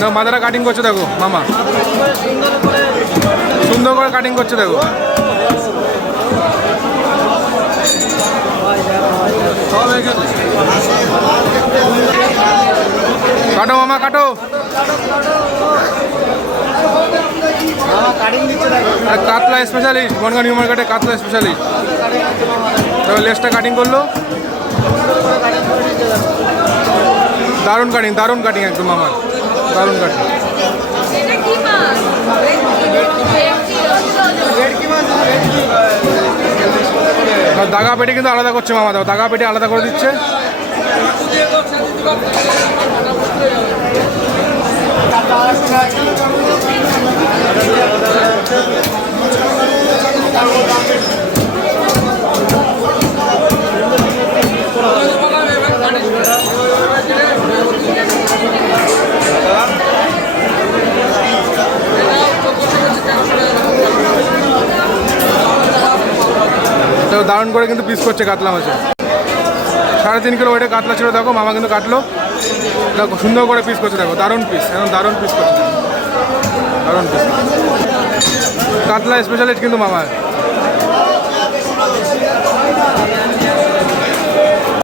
না Madara cutting করছে দেখো মামা, সুন্দর করে কাটিং করছে দেখো। কাটো মামা কাটো, কাতলা স্পেশালিস্ট, বনগাঁ নিউ মার্কেটে কাতলা স্পেশালিস্ট। তবে লেসটা কাটিং করলো, দারুণ কাটিং, দারুণ কাটিং একদম মামার, দারুণ কাটিং। দাগা পেটে কিন্তু আলাদা করছে মামা, দাও দাগা পেটে আলাদা করে দিচ্ছে। তো দারুণ করে কিন্তু পিস করছে কাতলা মাছে, 3.5 কিলো ওইটা কাতলা ছিল দেখো, মামা কিন্তু কাটলো দেখো, সুন্দর করে পিস করছে দেখো, দারুণ পিস, এখন দারুণ পিস করছে, দারুণ পিস। কাতলা স্পেশালিস্ট কিন্তু মামা।